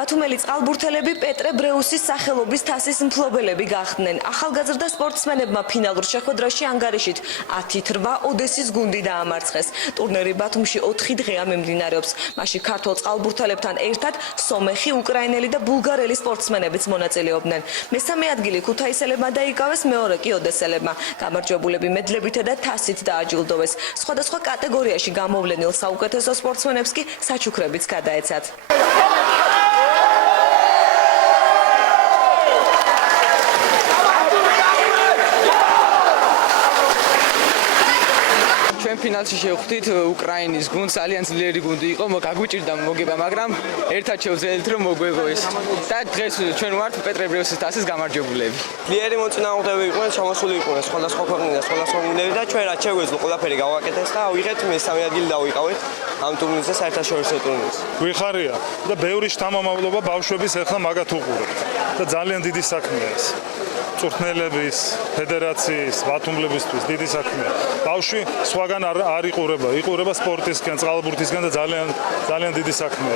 ბათუმელი წყალბურთელები პეტრე ბრეუსის სახელობის თასის მფლობელები გახდნენ. ახალგაზრდა სპორტსმენებმა ფინალურ შეხვედრაში ანგარიშით 10-8 ოდესის გუნდი დაამარცხეს. ტურნირი ბათუმში 4 დღეა მიმდინარეობს. მასში ქართულ წყალბურთელებთან ერთად სომეხი, უკრაინელი და ბულგარელი სპორტსმენებიც მონაწილეობდნენ. მესამე ადგილი ქუთაისელებმა დაიკავეს, მეორე კი ოდესელებმა. გამარჯვებულები მედლებითა და თასით დააჯილდოვეს. სხვადასხვა კატეგორიაში გამოვლენილ საუკეთესო სპორტსმენებს კი საჩუქრებიც გადაეცათ. ჩვენ ფინალში შევხვდით უკრაინის გუნდს, ძალიან ძლიერი გუნდი იყო, გაგვიჭირდა მოგება, მაგრამ ერთად შევძლებთ რომ მოგვეღოს. და დღეს ჩვენ ვართ პეტრე ბრეუსის თასის გამარჯვებულები. ძლიერი მოწინააღმდეგეები იყვნენ, ჩამოსული იყვნენ სხვადასხვა ქვეყნიდან, სხვადასხვა გუნდები და ჩვენ რაც შეგვეძლო, ყველაფერი გავაკეთეთ და ავიღეთ მესამე ადგილი დავიკავეთ ამ ტურნირზე, საერთაშორისო ტურნირზე. გვიხარია და ბევრი შთამომავლობა ბავშვების ახლა მაგათ უყურებთ და ძალიან დიდი საქმეა ეს. წვრთნელების, ფედერაციის, ბათუმლებისთვის დიდი საქმეა. ბავშვი სხვაგან არ იყურება, იყურება სპორტისგან, წყალბურთისგან და ძალიან დიდი საქმეა.